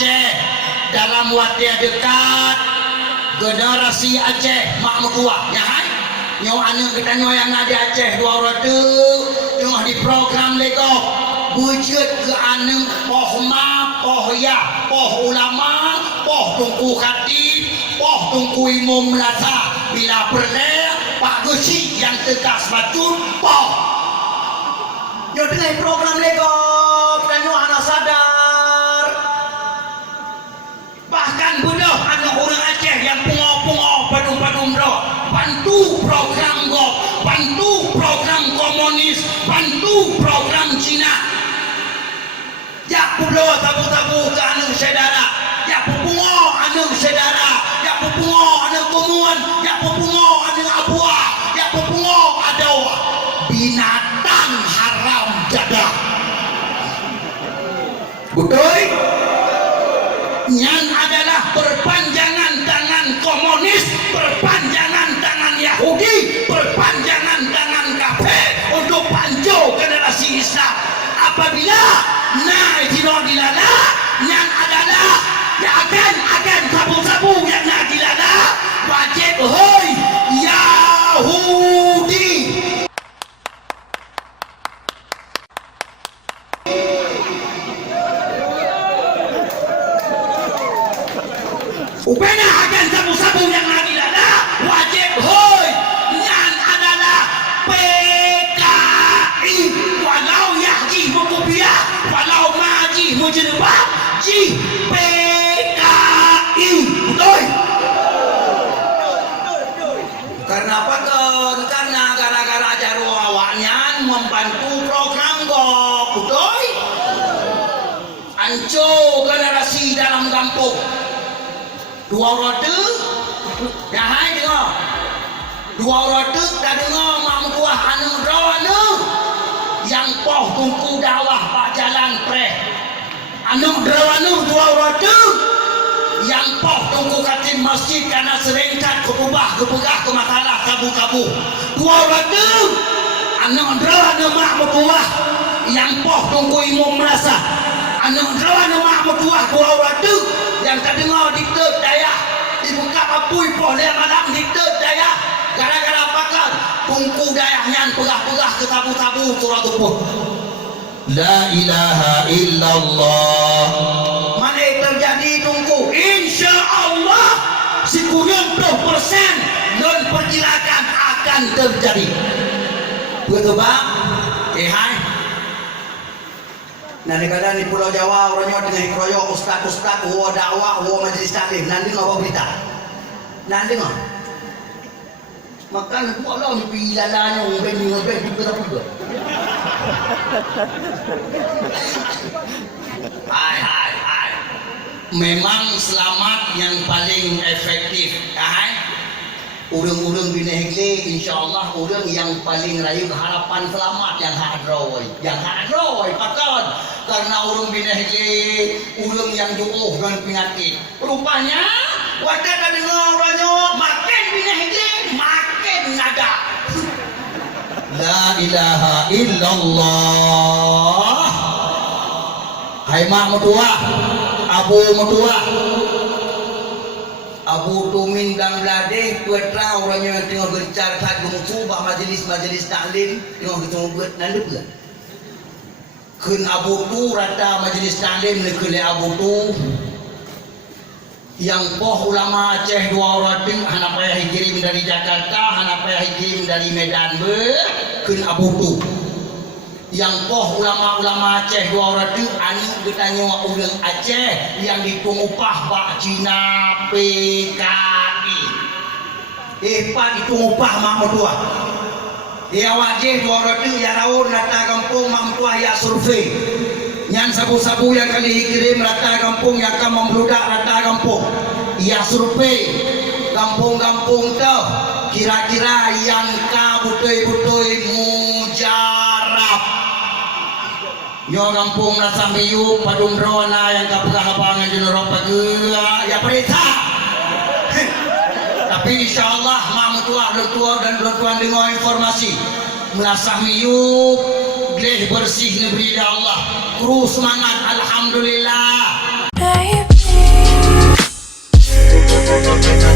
Aceh dalam waktu dekat generasi Aceh mak mertua ya hai nyo anak kita nyo yang ada Aceh 2 orang tu tengah di program lego wujud ke anak poh ma poh ya poh ulama poh tungku khatib poh tungku imam melasa bila perle Pak Gusi yang tegas bacun poh nyo dengan program lego kita nyo anak sadar bahkan budak anak orang Aceh yang pungo-pungo padum-padum roh bantu program GOP, bantu program komunis, bantu program Cina. Ya pulo tabu-tabu ke anak saudara, ya pungo anak saudara, ya pungo anak komun, ya pungo anak abuah, ya pungo adawa binatang haram jadah. Betul? Yang adalah perpanjangan tangan komunis, perpanjangan tangan Yahudi, perpanjangan tangan kafir untuk panjo generasi Islam. Apabila tidak dilala, yang adalah yang akan sabu-sabu yang nak dilala, wajib hoi Yahudi. Upena akan sabu-sabu yang lagi ada wajib hoi yang adalah PKI walau yahji mukubiah walau maji mujenebah ji PKI betul karena apa karena gara-gara jaru awaknya membantu program GOP betul anco generasi dalam kampung 2 roda dah hai dengar 2 roda dah dengar mak mertua anak drone yang poh tungku dakwah pak jalan pre anak drone 2 roda yang poh tungku katim masjid karena serengkat kebubah kebegah ke masalah kabu-kabu 2 roda anak drone mak mertua yang poh tungku imam merasa anak drone mak mertua 2 roda yang terdengar diktat daya dibuka apui poh yang malam diktat daya gara-gara pakar tungku dayahnya pegah-pegah ke tabu-tabu turah tupuh la ilaha illallah mana terjadi tungku insyaallah sekurang 20% non perkirakan akan terjadi betul bang hai nanti kadang di Pulau Jawa orangnya dengan kroyok ustaz-ustaz huwa dakwah huwa majlis taklim nanti ngapa berita nanti ngapa makan buat lah ni pergi lalanya orang ni orang juga tak juga hai memang selamat yang paling efektif hai urang-urang bina hekle insyaallah urang yang paling rayu harapan selamat yang hadroi pakon karena urang bina hekle urang yang jauh dengan penyakit rupanya wadah tak dengar orangnya makin bina hekle makin nada la ilaha illallah hai mak mertua abu mertua Abu Tumin dan Beladeh tuetra orangnya tengah gencar saat bungsu bah majlis-majlis taklim tengah ketemu buat nanti pula kun Abu tu rata majlis taklim lekele Abu tu yang poh ulama Aceh 2 orang tu hana payah kirim dari Jakarta hana payah kirim dari Medan kun Abu tu yang poh ulama-ulama Aceh 2 orang tu anik bertanya orang Aceh yang ditungupah bak Cina PKI pak ditungupah mak mertua dia wajib 2 orang tu ya raun rata kampung mak mertua ya survei yang sabu-sabu yang kali kirim rata kampung yang akan membludak rata kampung ya survei kampung-kampung tu kira-kira yang ka betul-betul mujarab yo kampung Nasam Biu Padung Drona yang kapegah-habangan jenerok pagela ya perintah tapi insyaallah mak mertua dan bertuan dengar informasi Nasam Biu gleh bersih negeri Allah terus semangat alhamdulillah. Thank you.